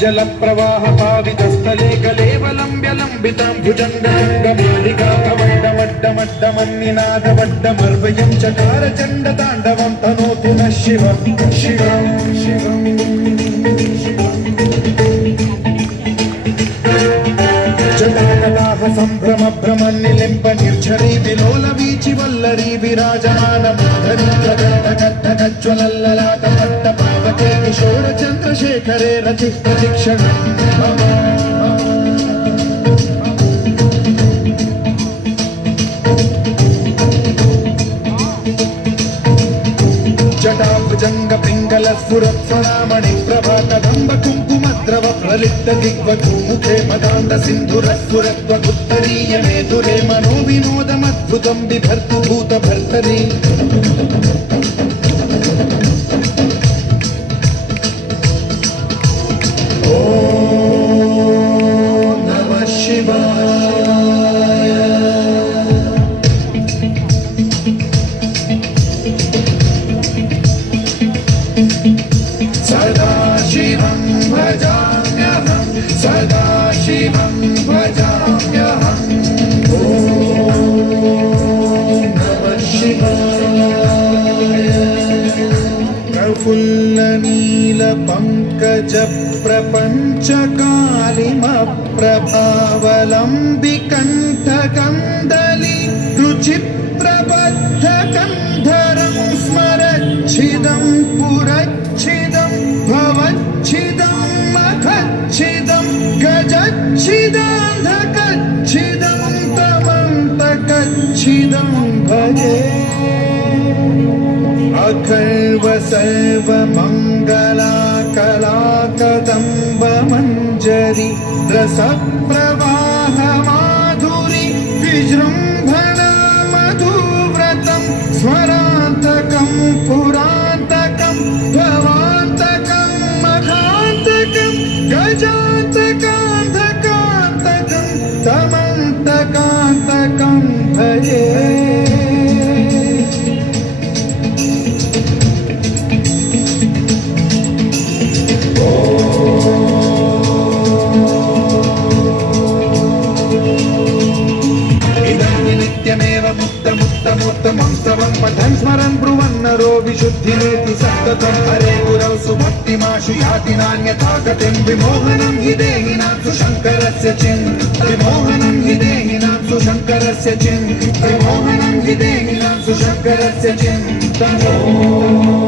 जलप्रवाह पावितस्थले कलेवलम्ब्य लम्बितां भुजङ्गमड्डमड्डमड्डमन्निनादमड्डमर्वयं चकार चण्डताण्डवं तनोतु नः शिवं शिवं शिवम् जटाकटाह सम्भ्रम भ्रमन्निलिम्ब निर्झरी विलोल वीचि वल्लरी विराजमान माधरी प्रकटकट्टकज्ज्वलल्ललाट पट्टपावके किशोर चन्द्रशेखरे रचिः प्रशिक्षणम् जटाभुजंग पिंगल स्फुरत्स्वरामणि प्रभा कदंब कुंकुमद्रव प्रलिप्त दिग्वधूमुखे मदान्ध सिन्धुरस्फुरत्वगुत्तरीय मेधुरे मनो विनोदमद्भुतं बिभर्तु भूतभर्तरि ॐ नमः शिवाय सदा शिवं भजाम्यहं सदा शिवं भजाम्यहम् ॐ नमः शिवाय प्रफुल्लनीलपङ्कजप्रपञ्चकालिमप्रभावलम्बिकण्ठकन्दली रुचिप्रबद्धकन्धरं स्मरच्छिदं पुरच्छिदं भवच्छिदं मखच्छिदं गजच्छिदान्धकच्छिदं तमन्तकच्छिदं भजे अखर्व सर्वमङ्गलाकलाकदम्बमञ्जरी रसप्रवाह माधुरी विजृम्भणा मधुव्रतं स्मरान्तकं पुरान्तकं भवान्तकं मखान्तकं गजान्तकान्धकान्तकं तमन्तकान्तकं भजे मुक्तमुत्तमोत्तमं स्तवं पठन् स्मरन् ब्रुवन्नरो विशुद्धिमेति सततं हरे गुरौ सुभक्तिमाशु याति नान्यथा गतिं विमोहनं हि देहिनां सुशङ्करस्य चिन् विमोहनं हि देहिनां सुशङ्करस्य चिन् विमोहनं हि देहिनां सुशङ्करस्य चिन्तनम्